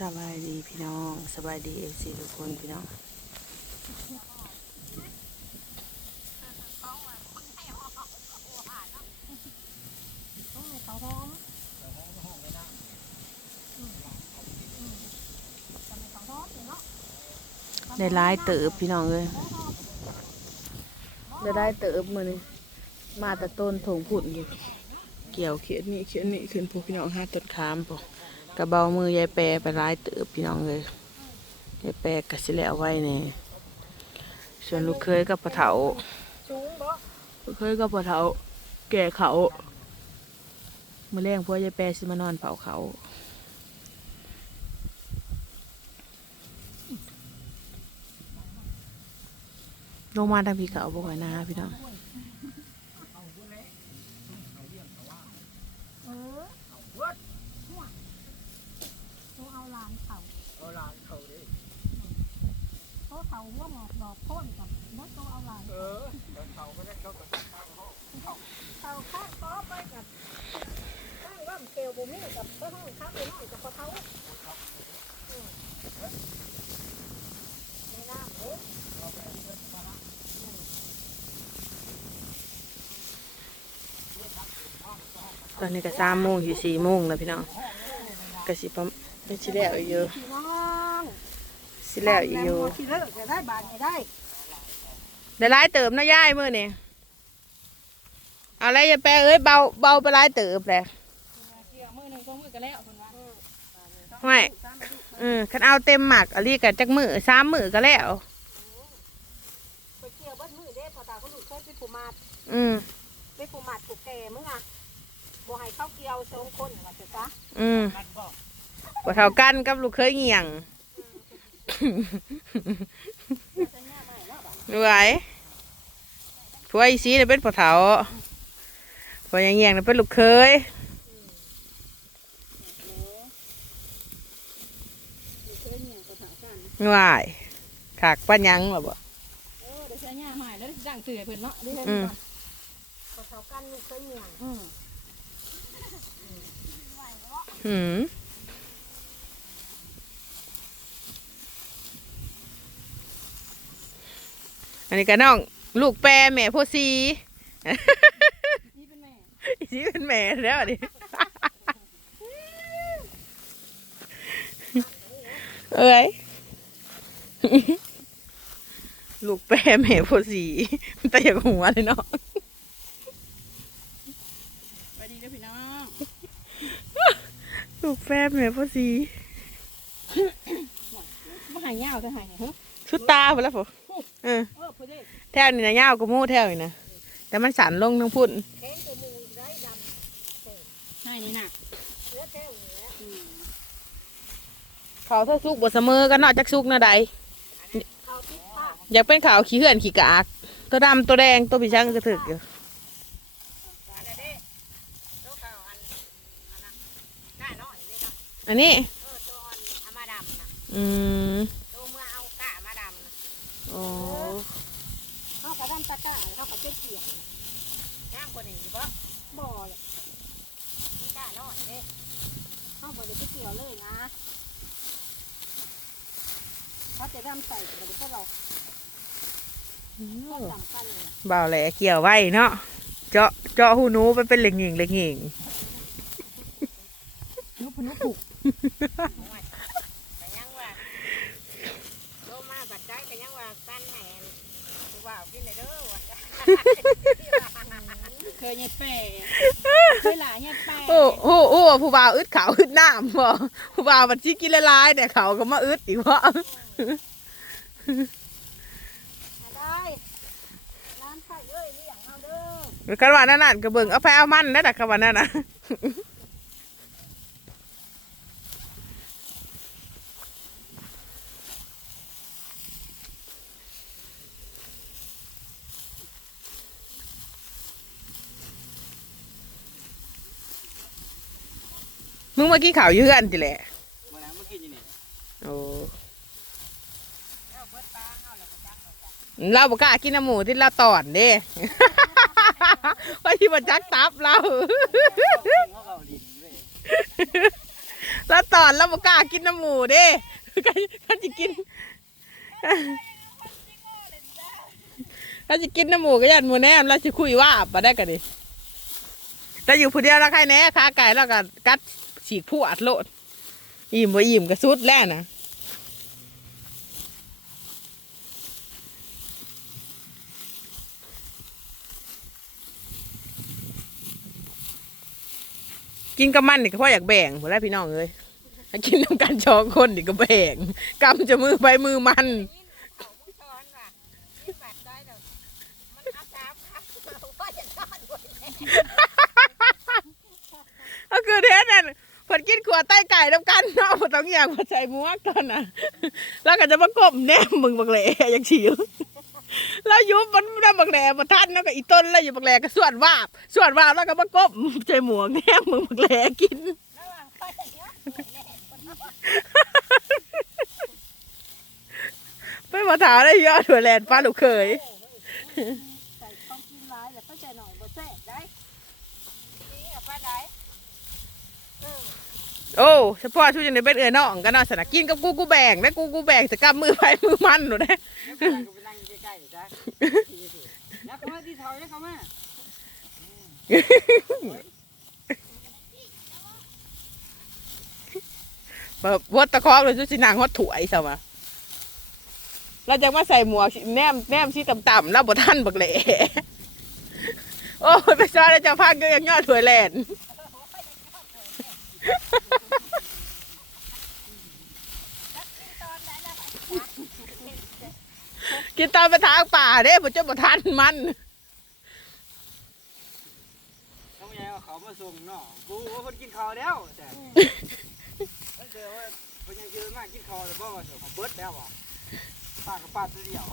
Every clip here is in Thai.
สบายดีพี่น้องสบายดีเอฟซีทุกคนพี่น้องเขาหอมเขาหอมเนาะได้ร้ายเติบพี่น้องเลยได้ร้ายเติบมือนี่มาแต่ต้นถงผุ่นอยู่เกี่ยวเขียนนี่เขียนนี่ขึ้นพวกพี่น้องห้าต้นขามปะ กระเบามือยายแปรไปร้ายเติบพี่น้องเลยยายแปรกะสิแล้วไว้เนี่ยส่วนลูกเคยกับปะเถาลูกเคยกับปะเถาแก่เขามื่อแรงพวกยายแปรสิมานอนเผาเขาลงมาทางพี่เขาบอกไว้นะพี่น้อง เออตัวเอาลานเขา เอาหลานเขาดิ ตัวเขาหัวหมอกดอกโค่นกับแล้วตัวเอาลานเออแล้วเขาก็ได้เขาก็ตั้งห้องเขาข้างต้อไปกับข้างร่ำเกลียวบุมี่กับก็ห้องข้างไปน้อยกับเขาในน้ำเอ้ยตอนนี้ก็สามโมงอยู่สี่โมงแล้วพี่น้องก็สิประมาณไม่ชิแล้วอีกอยู่พี่น้อง สิแล้วอีกอยู่ที่เลิกจะได้บานจะได้ได้ร้ายเติมนะย่ายมื่อนี่เอาอะไรอย่าแปลเอ้ยเบาเบาไปร้ายเติบเลยเกี่ยวมือหนึ่งสองมือก็แล้วคนว่าไม่อืมคันเอาเต็มหมักอะไรกันจักมือสามมือก็แล้วไปเกี่ยวเบิ้มือเด้พอตาเขาหลุดเคยไปปูมาดอืมไปปูมาดปูแก่มึงอะบ่ให้เข้าเกี่ยวสองคนว่าจะซะอืมบ่เท่ากันกับลูกเคยเงี่ยง จะง่ายไหมเนาะบัดไหวผัวอีซีเนี่ยเป็นผัวเถาผัวยังเงี่ยงเนี่ยเป็นลูกเคยมีเคยขากป้ายังหรอบ่เออเดี๋ยวจะง่าใหม่แล้วจ้างสื่อให้เพิ่นเนาะได้เห็นอืมก็เท่ากันลูกเคยเนี่ยอืม หืมอั นนี้ก็น้อง ลูกแปรแม่โพสีนี่เป็นแม่อีซีเป็นแม่แล้วดิเอ้ยลูกแปรแม่โพสีแต่อย่าหัวเลยเนาะไปดีเด้อพี่น้องลูกแปรแม่โพสีบ่หายยาวจะหายเนี่ยฮะชุดตาไปแล้วผม เออเออพอดีแถวนี่นะยาวกว่าหมู่แถวนี่นะแต่มันสันลงทั้งพุ่นแข้งตัวมูได้ดำให้นี่น่ะเลือดแท้หัวอืมเขาถ้าสุกบดเสมอกันเนาะจักสุกนะใดเขาติดผ้าอยากเป็นขาวขี้เหือนขี้กาก ตัวดำตัวแดงตัวผีช่างกระถึกอยู่อันนั้นเด้ตัวเขาอันอันนั้นหน้าน้อยเลยเนาะอันนี้เออตัวอ่อนเอามาดำน่ะอืมตัวเมื่อเอามตะกร้าเขากระเจี๊ยบเกี่ยงย่างคนนี้บ่บ่อเลยนี่กะน้อยเด้เขาบ่ได้ไปเกี่ยวเลยนะเขาจะดำใส่ก็บ่ได้ก็เราก็สำคัญเลยบ่าวแหล่เกี่ยวไว้เนาะเจาะเจาะหูหนูไปเป็นเหล็กหญิงเหล็กหญิงนุพนุผูกแต่ยังว่าโลมาบัดใจแต่ยังว่าปั้นแหนคือว่า กินได้เด้อว่าเคยเฮ็ดแป้เคยหลายเฮ็ดแป้โอ้โอ้โอ้ผู้บ่าวอึดขาวอึดน้ำบ่ผู้บ่าวมันชิกินละลายแต่เขาก็มาอึดอีกว่าได้น้ำใส่เอ้ยเลี้ยงเอาเด้อกันว่านั่นน่ะก็เบิ่งเอาไปเอามันนะแต่คำว่านั่นน่ะ มึงเมื่อกี้ข่าวอยืเอนจิแหละมาแล้วเมื่อกี้นี่นี่โอ้เอาเบิดปลาเอาแล้วก็จักเอาจ้ะเราบอกกล้ากินน้ำหมูที่เราตอนเด้ ว่าที่มันจักตับเรา เขาเอาดินเลยเราตตอนแล้วบ่กล้ากินน้ำหมูเด้เขาจะกินเขาจะกินน้ำหมูก็ยันหมูแนมแล้วจะคุยว่าปะได้กันดิแต่อยู่ผู้เดียวแล้วใครแน่ขาไก่แล้วก็กัด ฉีกผู้อัดโลด อิ่มบ่อิ่มก็สุดแล้วนะกินกับมันนี่ก็เพราะอยากแบ่งหมแล้วพี่น้องเอ้ยถ้ากินน้ำกันชองคนนี่ก็แบ่งกำจะมือไปมือมันเอนว่ะกินบาดได้เด้อมันอาสามครับว่าจะทอดด้วยก็คือเทสนั่น เพิ่นกินขวดใต้ไก่น้ำกันเนาะบ่ต้องอย่างมาใส่หมวกตอนน่ะแล้วก็จะมาก้มแนมมึงบักแหล่อย่างฉิวแล้วยุบมันได้บักแหล่บ่ทันแล้วก็อีต้นแล้วอยู่บักแหล่ก็ส่วนวาบส่วนวาบแล้วก็มาก้มใส่หมวกแนมมึงบักแหล่กินระหว่างไปอย่างเงี้ยไปมาถามได้ยอดถั่วแลนป้าลูกเคยใส่ต้องกินร้ายแต่ก็ใจหน่อยบ่แซ่บได้นี่อะป้าได้เออ โอ้เฉพาะช่วยจังได๋เป็นเอือน้องกันเนาะสนะกินกับกูกูแบ่งแล้กูกูแบ่งแต่กำมือไปมือมันหนูเด้แล้วก็ไปนั่งใกล้ๆจ้ะแบบวัดตะคอกเลยจุสินางฮอดถวยซะวะเราจะมาใส่หมวกแนมแนมชี้ต่ำๆแล้วบ่ทันบักแหล่โอ้ยไปซ้อนแล้วจะพังก็ยังยอดถวยแลน กินตอนไปทางป่าเด้บ่จะบ่ทันมันต้องแย่เขามาส่งเนาะกูว่าคนกินข้าวแล้วแต่ตั้งแต่ว่าคนยังกินมากกินข้าวแต่บ่ว่าเดี๋ยวเขาเบิดแล้วอะป้ากับป้าตัวเดียว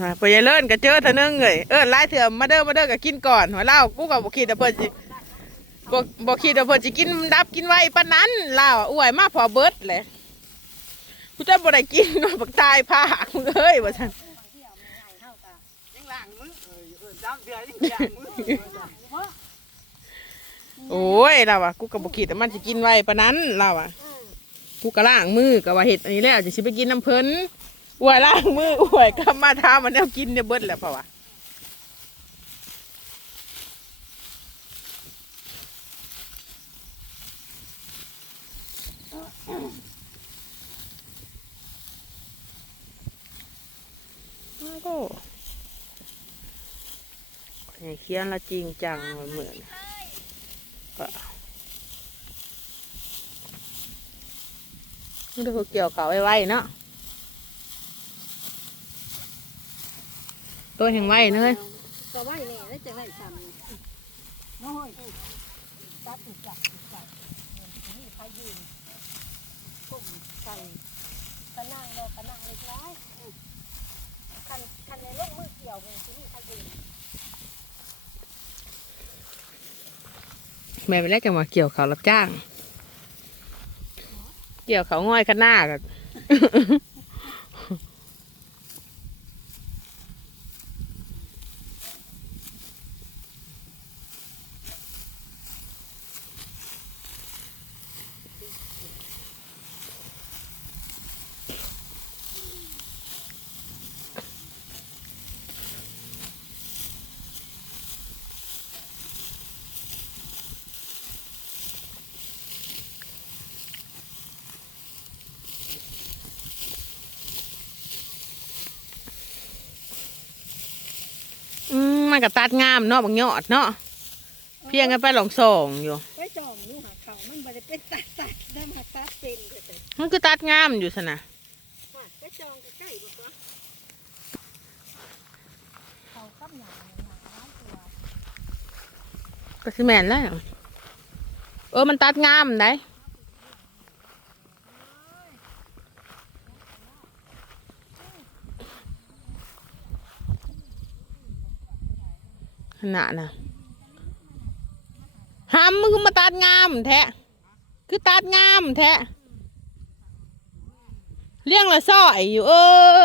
มาไปยายเลิศก็เจอเธอนึงเลยเออไล่เถื่อมาเด้อมาเด้อก็กินก่อนหัวเล่ากูกับบ่คิดแต่เพิ่นสิ บ่บ่คิดว่าเพิ่นสิกินดับกินไว้ปานนั้นเล่าอ้วยมาพอเบิดเลยกูจะบ่ได้กินเนาะบักตายพากมึงเอ้ยว่าซั่นยังล้างมือเออเออจ้ำเดือดยังล้างมือโอ้ยเราอะกูก็บ่คิดว่ามันสิกินไว้ปานนั้นเราอะกูก็ล้างมือก็ว่าเฮ็ดอันนี้แล้วจะสิไปกินน้ำเพิ่นอ้วยล้างมืออ้วยกลับมาทามันแนวกินเนี่ยเบิดแล้วเพราะว่า อ้าวก็เนี่ยเขียนละจริงจังเหมือนก็นี่ดูเกี่ยวเขาไว้ๆเนาะตัวแห่งไว้เนยก็ไหวแน่แล้วจะไหวซ้ำน้อยตัดอีกจับอีกจับนี่ใครยืนก้มใส่กระนั่งเรากระนั่งเล็กน้อย คันในโลกมือเกี่ยวมือที่นี่ใครยืนแม่ไปแรกกันมาเกี่ยวเขารับจ้าง เกี่ยวเขาง่อยข้างหน้ากัน อื มันก็ตัดงามเนาะบางยอดเนาะเพียงกันไปหลงส่องอยู่ไว้จองอยู่หาเขามันบ่ได้เป็นตัดตัดได้มาตัดเป็นเลยแต่มันคือตัดงามอยู่สนะว่าไว้จองใกล้ๆบ่วะเขากับหยาเนี่ยหยาร้ายตัวก็สิแม่นแล้วเออมันตัดงามได้ น่ะนะหามมึงคือมาตัดงามแท้คือตัดงามแท้เลี้ยงละซ้อยอยู่เออ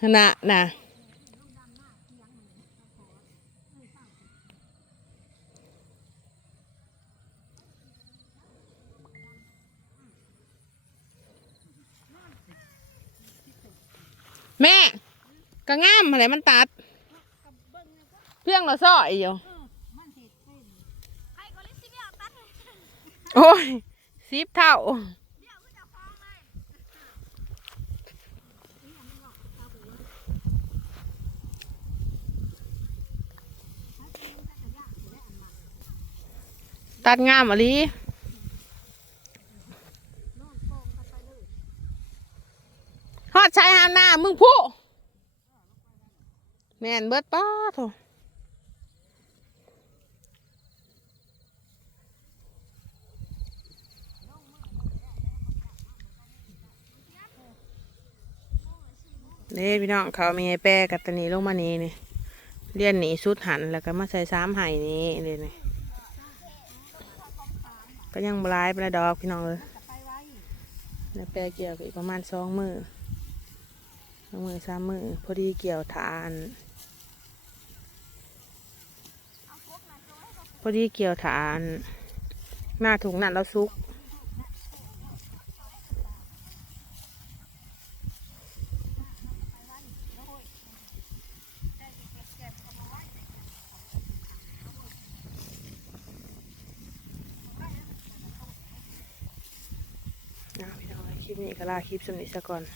ขนะนะ แม่ก็งามอะไรมันตัด เพียงเราซ้อยอยู่โอ้ยสิบเท่าตัดงามอะลีฮอดชายหามึงผู้แม่นเบิดป้าโถนี่พี่น้องเขามีไอ้แปรกับตะนีลงมานี่นี่เลียนหนีสุดหันแล้วก็มาใส่ซ้ำไห้นี่เลยนี่ก็ยังบลายไปล้วดอกพี่น้องเลยไปไว้แล้วแปรเกี่ยวกับอีกประมาณสองมือ มือสามมือพอดีเกี่ยวฐาน พอดีเกี่ยวฐาน หน้าถุงนั่นเราซุกเอาพี่น้องคลิปนี้ก็ลาคลิปสำนิทซะก่อน